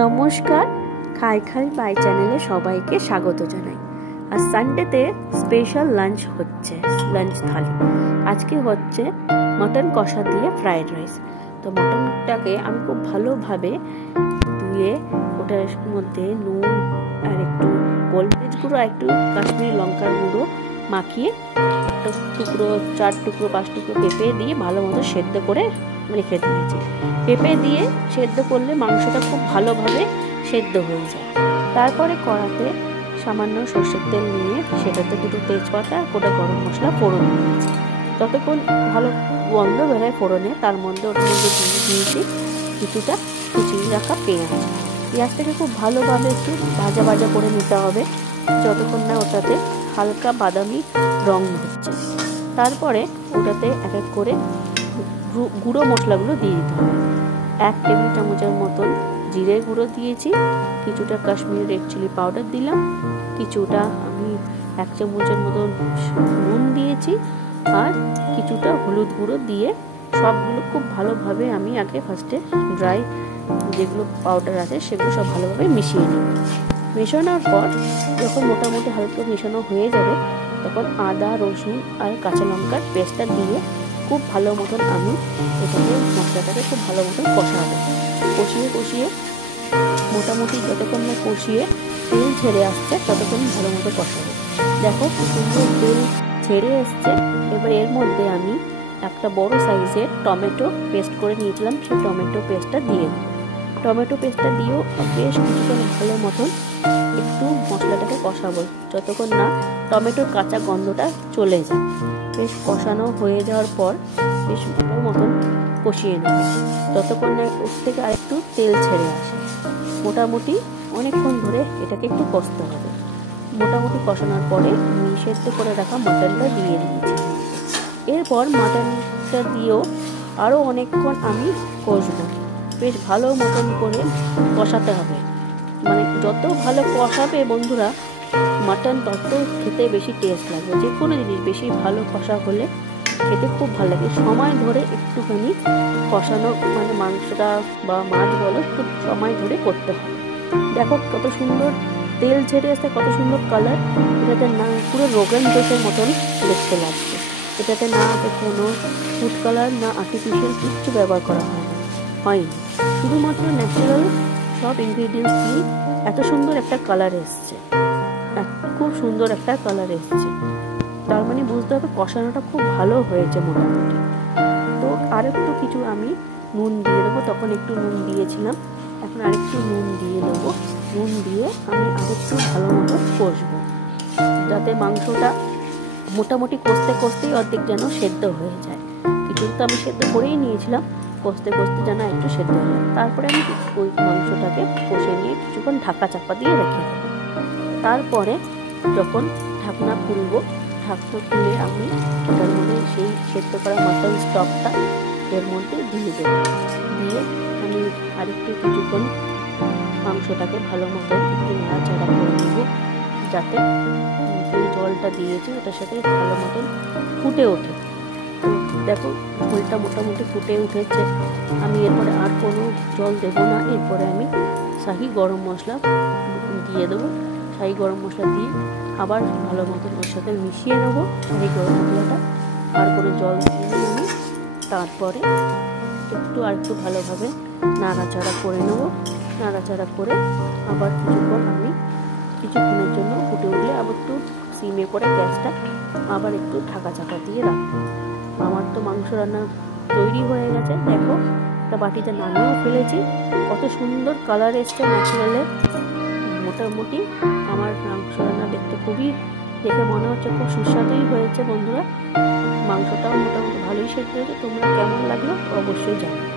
নমস্কার, খাই খাই বাই চ্যানেলে সবাইকে স্বাগত জানাই। আর সানডেতে স্পেশাল লাঞ্চ হচ্ছে, লাঞ্চ থালি আজকে হচ্ছে মটন কষা দিয়ে ফ্রাইড রাইস। তো মটনটাকে আমি খুব ভালোভাবে ধুয়ে ওটার মধ্যে নুন আর একটু গোলমরিচ গুঁড়ো আর একটু কাশ্মীরি লঙ্কার গুঁড়ো মাখিয়ে একটা টুকরো 4 টুকরো 5 টুকরো পেঁপে দিয়ে ভালো মতো সেদ্ধ করে রেখে দিয়েছি। পেঁপে দিয়ে সেদ্ধ করলে মাংসটা খুব ভালোভাবে সেদ্ধ হয়ে যায়। তারপরে কড়াতে সামান্য সর্ষের তেল নিয়ে সেটাতে দুটো তেজপাতা গোটা গরম মশলা ফোড়ন দিয়েছি। যতক্ষণ ভালো গন্ধ বেরোয় ফোড়নে, তার মধ্যে ওটার মধ্যে দিয়েছি কিছুটা কুচিয়ে রাখা পেঁয়াজটাকে খুব ভালোভাবে একটু ভাজা ভাজা করে নিতে হবে যতক্ষণ না ওটাতে হালকা বাদামি রং হচ্ছে। তারপরে ওটাতে এক এক করে গুঁড়ো মশলাগুলো দিয়ে দিতে হবে। 1 টেবিল চামচের মতন জিরে গুঁড়ো দিয়েছি, কিছুটা কাশ্মীরি রেড চিলি পাউডার দিলাম, কিছুটা আমি 1 চামচের মতন নুন দিয়েছি আর কিছুটা হলুদ গুঁড়ো দিয়ে সবগুলো খুব ভালোভাবে আমি আগে ফার্স্টে ড্রাই যেগুলো পাউডার আছে সেগুলো সব ভালোভাবে মিশিয়ে নিই। মেশানোর পর যখন মোটামুটি হালকা মেশানো হয়ে যাবে তখন আদা রসুন আর কাঁচা লঙ্কার পেস্টটা দিয়ে খুব ভালো মতন আমি এটাকে মশলাটাকে খুব ভালো মতন কষাবো। কষিয়ে মোটামুটি যতক্ষণ না কষিয়ে তেল ছেড়ে আসছে ততক্ষণ ভালো মতো কষাবো। দেখো খুব সুন্দর তেল ছেড়ে এসছে। এবার এর মধ্যে আমি একটা বড় সাইজের টমেটো পেস্ট করে নিয়েছিলাম, সেই টমেটো পেস্টটা দিয়ে দিই। টমেটো পেস্টটা দিয়েও বেশ কিছুক্ষণ ভালো মতন একটু মশলাটাকে কষাবো যতক্ষণ না টমেটোর কাঁচা গন্ধটা চলে যায়। বেশ কষানো হয়ে যাওয়ার পর বেশ ভালো মতন কষিয়ে নেব ততক্ষণ না ওর থেকে আরেকটু তেল ছেড়ে আসে। মোটামুটি অনেকক্ষণ ধরে এটাকে একটু কষতে হবে। মোটামুটি কষানোর পরে আমি সেদ্ধ করে রাখা মাটনটা দিয়ে দিয়েছি। এরপর মাটনটা দিয়েও আরও অনেকক্ষণ আমি কষবো। বেশ ভালো মতন করে কষাতে হবে, মানে যত ভালো কষাবে বন্ধুরা মাটন তত খেতে বেশি টেস্ট লাগবে। যে কোনো জিনিস বেশি ভালো কষা হলে খেতে খুব ভালো লাগে। সময় ধরে একটুখানি কষানো, মানে মাংসটা বা মাছ বলো একটু সময় ধরে করতে হবে। দেখো কত সুন্দর তেল ছেড়ে আসছে, কত সুন্দর কালার। এটাতে না পুরো রোগান জোশের মতন দেখতে লাগছে। এটাতে না আছে কোনো ফুড কালার না আর্টিফিশিয়াল কিচ্ছু ব্যবহার করা হয়নি, শুধুমাত্র ন্যাচারাল সব ইনগ্রিডিয়েন্টস দিয়ে এত সুন্দর একটা কালার এসছে, খুব সুন্দর একটা কালার এসছে। তার মানে বুঝতে হবে কষানোটা খুব ভালো হয়েছে মোটামুটি। তো আরেকটু কিছু আমি নুন দিয়ে দেবো, তখন একটু নুন দিয়েছিলাম, এখন আরেকটু নুন দিয়ে দেবো। নুন দিয়ে আমি আরেকটু ভালো মতো কষবো যাতে মাংসটা মোটামুটি কষতেই অর্ধেক যেন সেদ্ধ হয়ে যায়। কিছু তো আমি সেদ্ধ করেই নিয়েছিলাম, কষতে যেন একটু সেদ্ধ হয়ে যায়। তারপরে আমি ওই মাংসটাকে কষে নিয়ে কিছুক্ষণ ঢাকা চাপা দিয়ে রেখে দেবো। তারপরে যখন ঢাকনা খুলবো, ঢাকনা খুলে আমি ওটার মধ্যে সেই সেদ্ধ করা মাটন স্টকটা এর মধ্যে দিয়ে দেবো। দিয়ে আমি আরেকটু কিছুক্ষণ মাংসটাকে ভালো মতো একটু নাড়াচাড়া করে নেব যাতে যে জলটা দিয়েছি ওটার সাথে ভালো মতন ফুটে ওঠে। তো দেখো ঝোলটা মোটামুটি ফুটে উঠেছে। আমি এরপরে আর কোনো জল দেবো না। এরপরে আমি শাহি গরম মশলা দিয়ে দেবো। শাহি গরম মশলা দিয়ে আবার ভালো মতন ওর সাথে মিশিয়ে নেবো শাহি গরম মশলাটা। আর কোনো জল দিয়ে আমি তারপরে একটু ভালোভাবে নাড়াচাড়া করে নেবো। নাড়াচাড়া করে আবার কিছুক্ষণের জন্য ফুটে উঠলে আবার একটু সিমে করে গ্যাসটা আবার একটু ঢাকা চাপা দিয়ে রাখবো। আমার তো মাংস রান্না তৈরি হয়ে গেছে। দেখো একটা বাটিতে নামিয়েও ফেলেছি, কত সুন্দর কালার এসছে ন্যাচারালে। মোটামুটি আমার মাংস রান্না দেখতে দেখে মনে হচ্ছে খুব সুস্বাদুই হয়েছে বন্ধুরা। মাংসটাও মোটামুটি ভালোই সেদ্ধ হয়েছে। তোমরা কেমন লাগলো অবশ্যই জানাও।